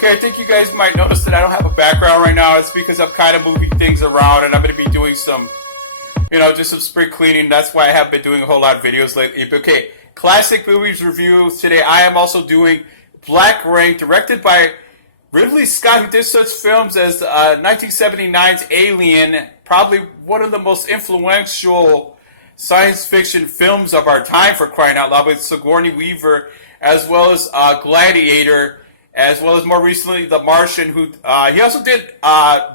Okay, I think you guys might notice that I don't have a background right now. It's because I'm kind of moving things around and I'm going to be doing some, just some spring cleaning. That's why I haven't been doing a whole lot of videos lately. But okay, classic movies review. Today I am also doing Black Rain, directed by Ridley Scott, who did such films as 1979's Alien, probably one of the most influential science fiction films of our time, for crying out loud, with Sigourney Weaver, as well as Gladiator, as well as more recently The Martian, who he also did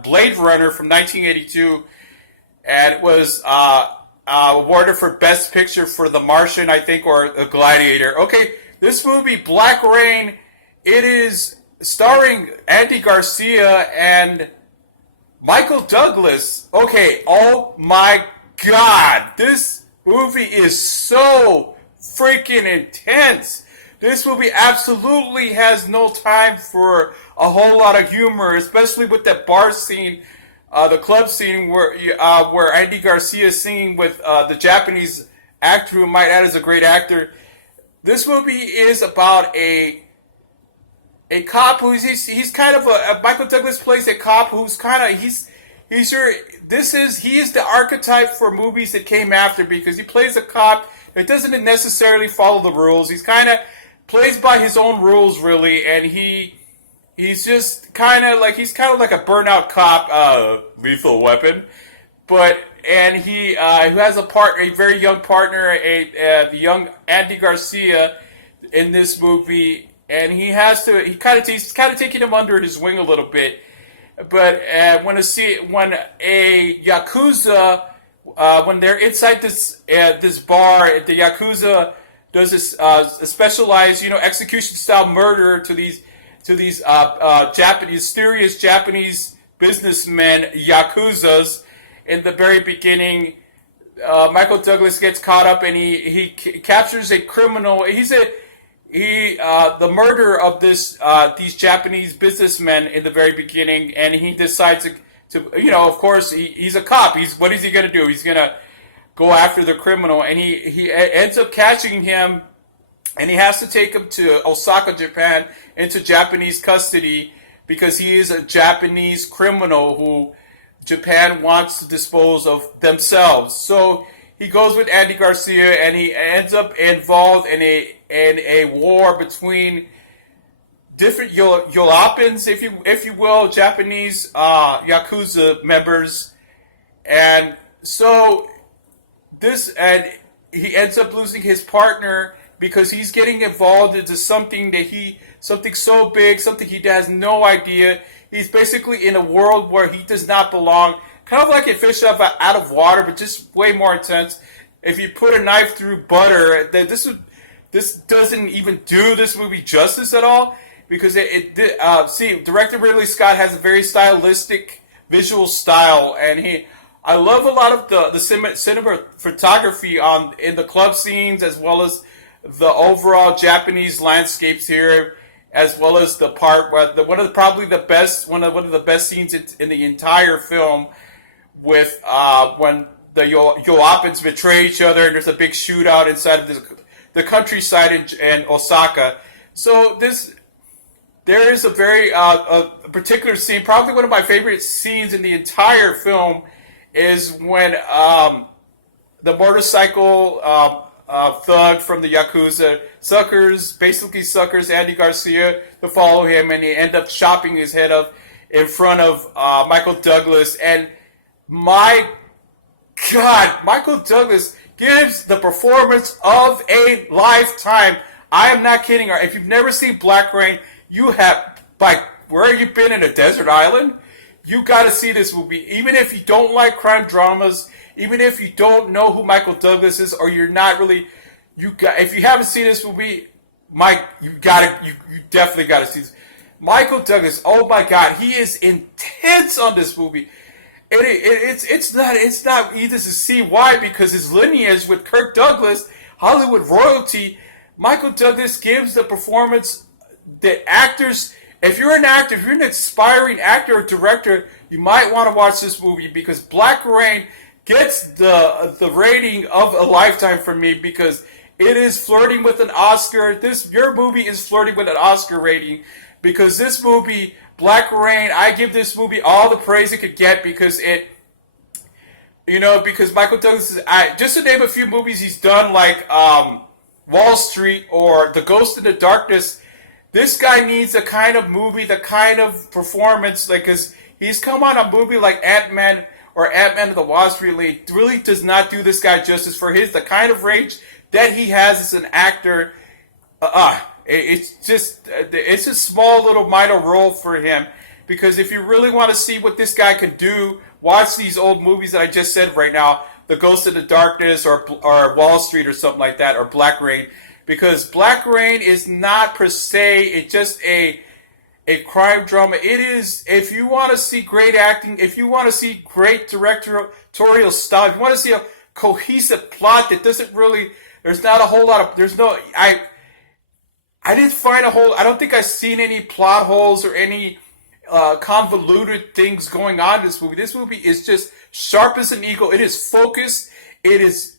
Blade Runner from 1982, and it was awarded for Best Picture for The Martian, I think, or Gladiator. Okay, this movie, Black Rain, it is starring Andy Garcia and Michael Douglas. Okay, oh my God, this movie is so freaking intense. This movie absolutely has no time for a whole lot of humor, especially with that bar scene, the club scene where Andy Garcia is singing with the Japanese actor who might add is a great actor. This movie is about a cop who's he's kind of a Michael Douglas plays a cop who's kind of he is the archetype for movies that came after, because he plays a cop that doesn't necessarily follow the rules. He's kind of plays by his own rules, really, and he's just kind of like a burnout cop, Lethal Weapon, and he who has a very young partner, the young Andy Garcia in this movie, and he's kind of taking him under his wing a little bit, but when a yakuza when they're inside this bar, the yakuza does this specialized, execution-style murder to these mysterious Japanese businessmen, yakuzas. In the very beginning, Michael Douglas gets caught up, and he captures a criminal. The murder of these Japanese businessmen in the very beginning, and he decides to of course, he's a cop. What is he going to do? He's going to go after the criminal, and he ends up catching him, and he has to take him to Osaka, Japan, into Japanese custody, because he is a Japanese criminal who Japan wants to dispose of themselves. So he goes with Andy Garcia, and he ends up involved in a war between different Yolapins, if you will, Japanese Yakuza members, and so he ends up losing his partner because he's getting involved into something so big, something he has no idea. He's basically in a world where he does not belong, kind of like a fish out of water, but just way more intense. If you put a knife through butter, this doesn't even do this movie justice at all, because director Ridley Scott has a very stylistic visual style, and I love a lot of the cinematography in the club scenes, as well as the overall Japanese landscapes here, as well as the part where one of the best scenes in the entire film, with when the Yoapins betray each other, and there's a big shootout inside of the countryside in Osaka. So there is a very a particular scene, probably one of my favorite scenes in the entire film, is when the motorcycle thug from the Yakuza basically suckers Andy Garcia to follow him, and he end up chopping his head off in front of Michael Douglas. And my God, Michael Douglas gives the performance of a lifetime. I am not kidding. If you've never seen Black Rain, you have, where you've been in a desert island, you got to see this movie. Even if you don't like crime dramas, even if you don't know who Michael Douglas is, or you're not really, if you haven't seen this movie, you definitely got to see this. Michael Douglas, oh my God, he is intense on this movie. It's not easy to see why, because his lineage with Kirk Douglas, Hollywood royalty, Michael Douglas gives the performance that actors. If you're an actor, if you're an aspiring actor or director, you might want to watch this movie, because Black Rain gets the rating of a lifetime for me, because it is flirting with an Oscar. Your movie is flirting with an Oscar rating, because this movie, Black Rain, I give this movie all the praise it could get because it, because Michael Douglas just to name a few movies he's done, like Wall Street or The Ghost in the Darkness. This guy needs the kind of movie, the kind of performance, like, because he's come on a movie like Ant-Man or Ant-Man and the Wasp really does not do this guy justice for the kind of range that he has as an actor. It's just a small little minor role for him, because if you really want to see what this guy can do, watch these old movies that I just said right now, The Ghost in the Darkness or Wall Street or something like that, or Black Rain, because Black Rain is not per se, it's just a crime drama. It is, if you want to see great acting, if you want to see great directorial style, if you want to see a cohesive plot that doesn't really, there's not a whole lot of, I didn't find I don't think I've seen any plot holes or any convoluted things going on in this movie. This movie is just sharp as an eagle. It is focused. It is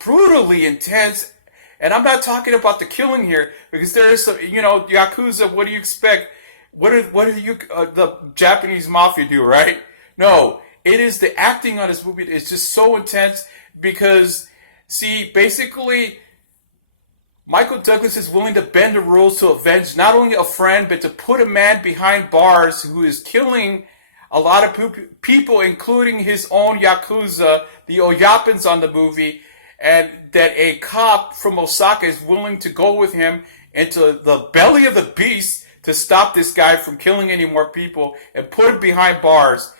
brutally intense. And I'm not talking about the killing here, because there is some, yakuza. What do you expect? What do you the Japanese mafia do, right? No, it is the acting on this movie. It's just so intense because, see, basically, Michael Douglas is willing to bend the rules to avenge not only a friend, but to put a man behind bars who is killing a lot of people, including his own yakuza, the Oyapans on the movie, and that a cop from Osaka is willing to go with him into the belly of the beast to stop this guy from killing any more people and put him behind bars.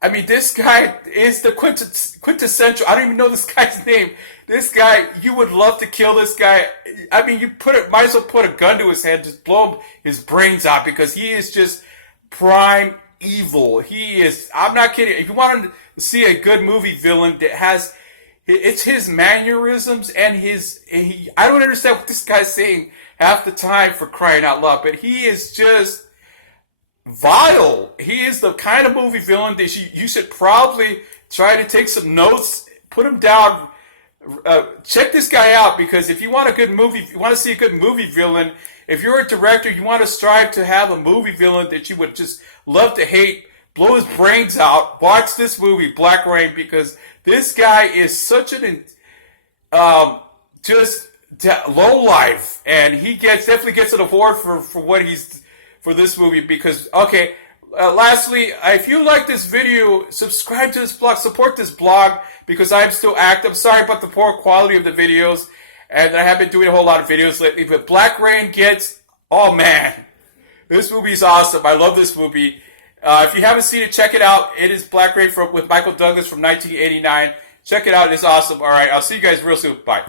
I mean, this guy is the quintessential. I don't even know this guy's name. This guy, you would love to kill this guy. I mean, might as well put a gun to his head, just blow his brains out, because he is just prime evil. He is. I'm not kidding. If you want to see a good movie villain that has, it's his mannerisms and I don't understand what this guy's saying half the time, for crying out loud, but he is just vile. He is the kind of movie villain that you should probably try to take some notes, put him down, check this guy out, because if you want a good movie, if you want to see a good movie villain, if you're a director, you want to strive to have a movie villain that you would just love to hate, blow his brains out, watch this movie, Black Rain, because this guy is such an just low life, and he definitely gets an award for this movie, because, okay, lastly, if you like this video, subscribe to this blog, support this blog, because I'm still active. Sorry about the poor quality of the videos, and I haven't been doing a whole lot of videos lately, but Black Rain oh man, this movie is awesome. I love this movie. If you haven't seen it, check it out. It is Black Rain with Michael Douglas from 1989. Check it out. It's awesome. All right, I'll see you guys real soon. Bye.